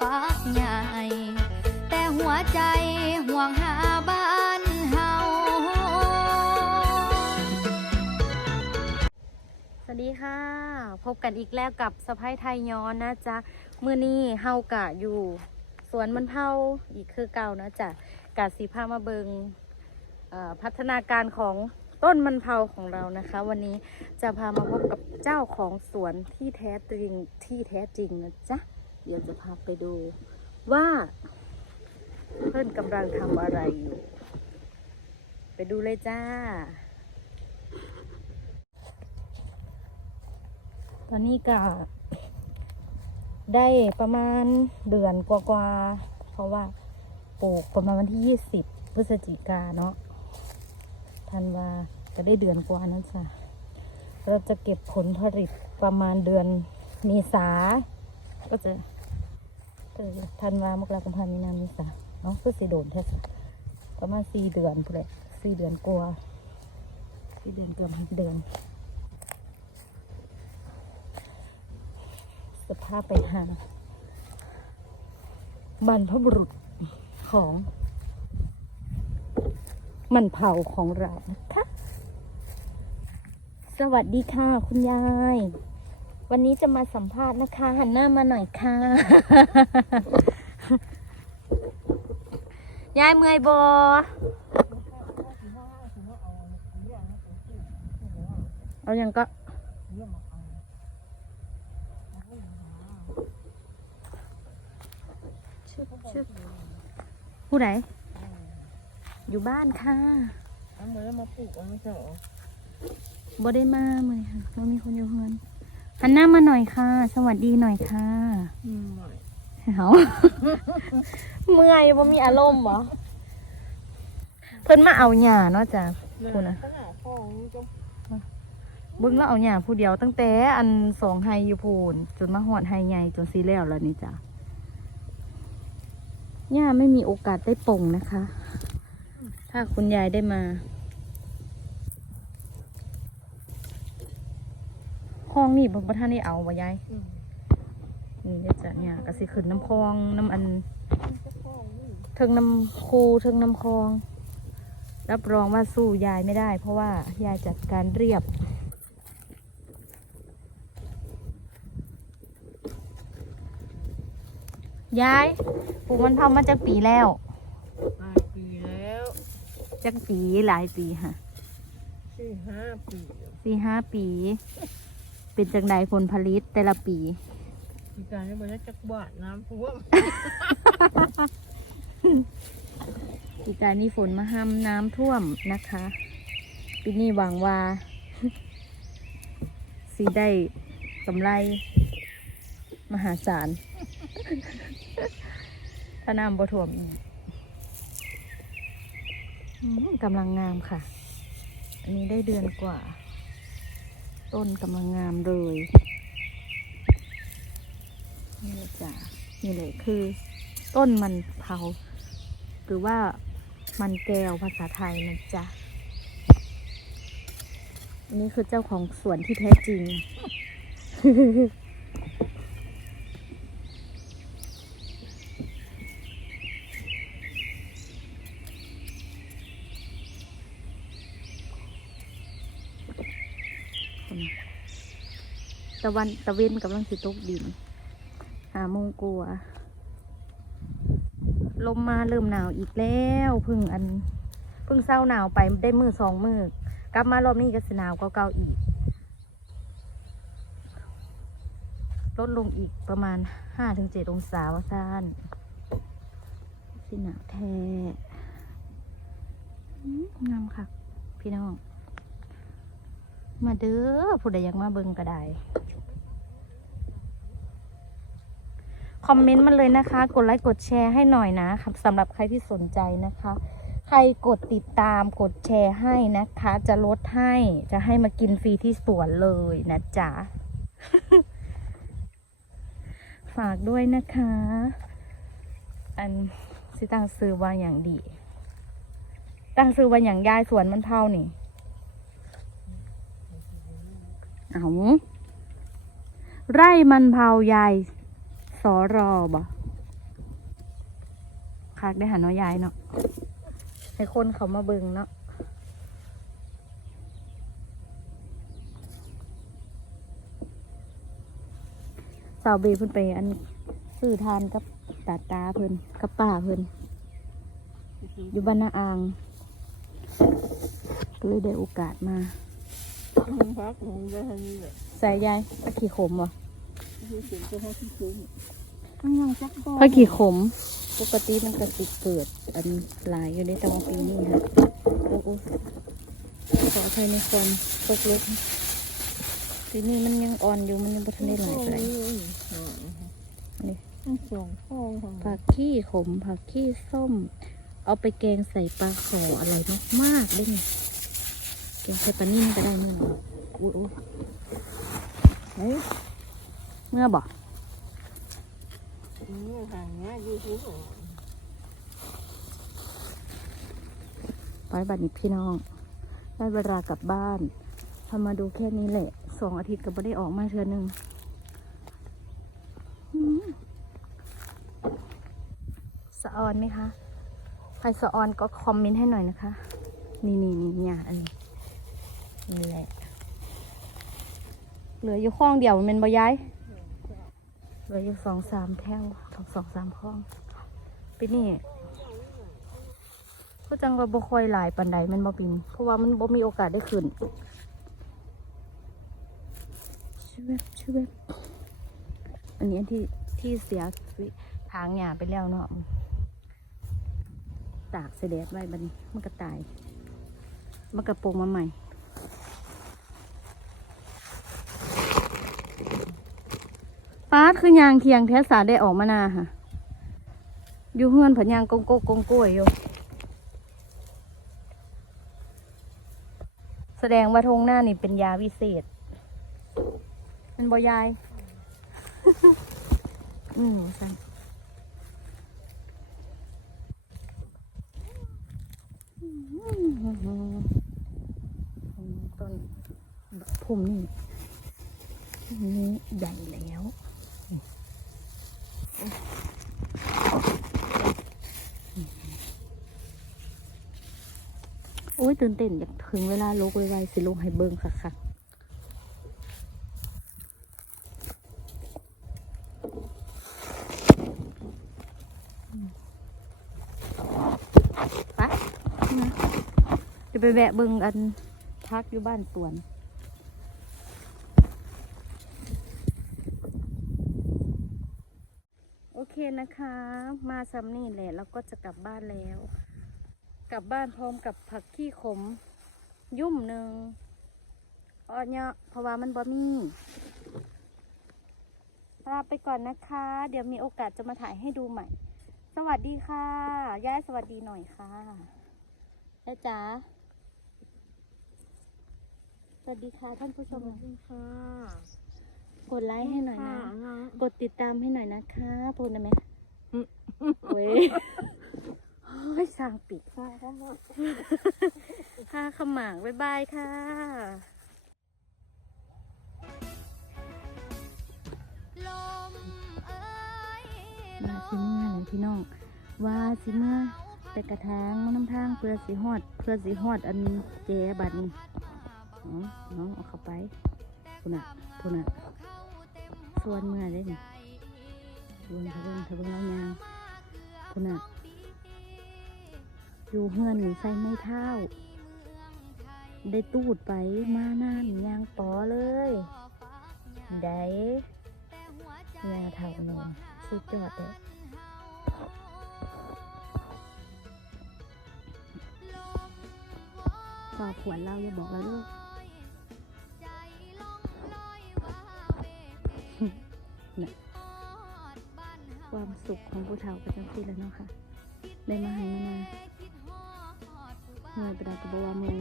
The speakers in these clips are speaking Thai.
ฟักใหญ่ แต่หัวใจห่วงหาบ้านเฮาสวัสดีค่ะ พบกันอีกแล้วกับสะพ้ายไทยย้อนนะจ๊ะมือนี้เฮากะอยู่สวนมันเผาอีกคือเก่านะจ๊ะกะสีผ้ามาเบิงพัฒนาการของต้นมันเผาของเรานะคะ วันนี้จะพามาพบกับเจ้าของสวนที่แท้จริงที่แท้จริงนะจ๊ะ เดี๋ยวจะพาไปดูว่า เพื่อนกำลังทำอะไรอยู่ ไปดูเลยจ้า ตอนนี้ก็ได้ประมาณเดือนกว่าๆ เพราะว่าปลูกประมาณวันที่ยี่สิบพฤศจิกาเนาะธันวาก็ได้เดือนกว่านั้นจ้ะเราจะเก็บผลผลิตประมาณเดือนเมษาก็จะ เออธันวามกราคมพามีนาเมษาเนาะคือสีโดนแท้สประมาณสี่เดือนพอเลยสี่เดือนกว่าสี่เดือนเกือบห้าเดือนจะพไปหาบรรพบุรุษของมันเผาของเรานะคะสวัสดีค่ะ คุณยาย วันนี้จะมาสัมภาษณ์นะคะ หันหน้ามาหน่อยค่ะ ยายเมื่อยบอเอายังก็ชึบชึบผู้ใดอยู่บ้านค่ะเอามือมาปลูกเอาไม่ใช่เหรอบ่ได้มาเมื่อยค่ะไม่มีคนอยู่เฮือน หันหน้ามาหน่อยค่ะ สวัสดีหน่อยค่ะอืมหน่อยเฮาเมื่อยบ่มีอารมณ์บ่เพิ่นมาเอาหญ้าเนาะจ้ะคุณน่ะขนาดของก็เบิ่งแล้วเอาหญ้าผู้เดียวตั้งแต่อันสองไฮอยู่พูนจนมาฮอดไฮใหญ่จนสีแล้วแล้วนี่จ้ะหญ้าไม่มีโอกาสได้ปลงนะคะ ถ้าคุณยายได้มา ห้องนี่บ่บ่ท่านได้เอาบ่ยายอืมนี่เดี๋ยวจะเนี่ยก็สิขึ้นน้ำคลองน้ำอันก็ของนี่เทิงน้ำคูเทิงน้ำคลอง รับรองว่าสู้ยายไม่ได้ เพราะว่ายายจัดการเรียบยายปลูกมันเผามาจากปีแล้วหลายปีแล้วจากปีหลายปีค่ะสี่ห้าปีสี่ห้าปี เป็นจังใดผลผลิตแต่ละปีปีการนี้มันจะบาดน้ำท่วมปีการนี้ฝนมาห้ำน้ำท่วมนะคะปีนี้หวังว่าสีได้กำไร มหาศาลถ้าน้ำบ่ท่วมอีกอืมกำลังงามค่ะ อันนี้ได้เดือนกว่า ต้นกำลังงามเลย นี่เลยจ้ะนี่เลยคือ ต้นมันเผา หรือว่ามันแก้วภาษาไทยนะจ๊ะอันนี้คือเจ้าของสวนที่แท้จริง ตะวันตะเวนกำลังสิตกดินหาโมงกลัวลมมาเริ่มหนาวอีกแล้วพึ่งอันพึ่งเศร้าหนาวไปได้มือสองมือกลับมารอบนี้ก็สหนาวเก่าๆอีก ลดลงอีกประมาณห้าถึงเจ็ดองศาว่าซ่านสิหนาวแท้งามค่ะ พี่น้อง มาเด้อผู้ใดอยากมาเบิ่งก็ได้ คอมเมนต์มาเลยนะคะ กดไลค์กดแชร์ให้หน่อยนะครับสำหรับใครที่สนใจนะคะ ใครกดติดตามกดแชร์ให้นะคะ จะลดให้จะให้มากินฟรีที่สวนเลยนะจ๊ะฝากด้วยนะคะ อันสิตังซื้อว่าอย่างดี ตังซื้อว่าอย่างยายสวนมันเท่านี่เอาไร่มันเผายาย อรอบ่คักได้หาเน้อยยายเนาะให้คนเขามาเบิ่งเนาะสาวเบเพิ่นไปอันซื้อทานกับตาตาเพิ่นกับป้าเพิ่นอยู่บ้านนาอางก็เลยได้โอกาสมามึงพักมึงได้เท่านี้แหละใส่ยายผักขี้ขมเหรอที่สุดก็ให้ที่คุ้ม มันยังจักบ่ผักขี้ขม ปกติมันก็สิเกิด อันหลายอยู่ในตองปีนี้ฮะโอ้โหขออภัยในความตกลุกปีนี้มันยังอ่อนอยู่มันยังบ่ทันได้หลายเท่าไหร่นี่ทั้งสองข้อของผักขี้ขมผักขี้ส้ม เอาไปแกงใส่ปลาขออะไรมากมากๆได้ไงแกงใส่ปลานิ่มก็ได้เมื่ออุ้ยอุ๊ยเฮ้ยเมื่อบอก นี่ทางเนี้ยยูทูบไปบัดนี้พี่น้อง ได้เวลากลับบ้านพามาดูแค่นี้แหละ สองอาทิตย์ก็ไม่ได้ออกมาเทือหนึ่งสะออนไหมคะ ใครสะออนก็คอมเมนต์ให้หน่อยนะคะ นี่นี่นี่เนี่ยอันนี้นี่แหละ เหลืออยู่ข้องเดียวมันเป็นบย้าย เหลืออยู่สองสามแถวสองสองสามข้องปีนี้ก็จังว่าบ่ค่อยหลายปันใดมันบ่ปิน เพราะว่ามันบ่มีโอกาสได้ขึ้นชื่อเว็บชื่อเว็บอันนี้ที่ที่เสียทางหยาไปแล้วเนาะตากเสด็จไว้บัดนี้มันก็ตายมันกระโปรงมาใหม่ ป้าดคือยางเทียงแท้สาได้ออกมานาค่ะ อยู่เฮือนผันยางกงโกกงโก้ยอยู่ แสดงว่าทงหน้านี่เป็นยาวิเศษ มันบอยาย อืมสั่นต้นพุ่มนี่ใหญ่แล้ว โอ้ยตื่นเต้นอยากถึงเวลาลกไวๆสิลงให้เบิ่งค่ะค่ะไปะจะไปแวะเบิ่งอันพักอยู่บ้านสวนโอเคนะคะ มาซ้ำนี่แหละ แล้วก็จะกลับบ้านแล้ว กลับบ้านพร้อมกับผักขี้ขม ยุ่มหนึ่งอ้อเนี่ยเพราะว่ามันบ่มีลาไปก่อนนะคะ เดี๋ยวมีโอกาสจะมาถ่ายให้ดูใหม่ สวัสดีค่ะ ย่ายสวัสดีหน่อยค่ะย่าจ๋าสวัสดีค่ะท่านผู้ชสมวัสดีค่ะ กดไลค์ให้หน่อยนะ กดติดตามให้หน่อยนะคะพูดได้ไหมโอ้ยโอ้ ยสร้างปิดค่ะครับค่ะขมางบ๊ายบายค่ะลมเอ้ยมาสิเมื่อเลยพี่น้อง ว่าสิเมื่อแต่กระทางน้ำทางเพื่อสิฮอด เพื่อสิฮอดอันเจบัดนี้อ๋อน้องเอาเข้าไปพุ่นอะพุ่นอะส่วนเมื่อได้นี่เบิ่งเถอะเบิ่งเถอะเบิ่งแล้วยางพุ่นอะ อยู่เฮือนนี่ใส่ไม่เท่า ได้ตูดไปมาหนั่นยางปอเลย ได้ยาเท่าหนงสุดยอดเลยต่อขวดเราอย่าบอกเราด้วยนะความสุขของผู้เฒ่าก็จังซี่แล้วเนาะค่ะ ได้มาให้มานา เมื่อยไปด้ก็บอกว่าเมือ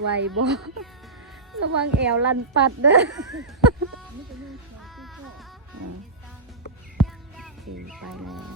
ไวบอระวังแอวลันปัดเด้อไปแล้ว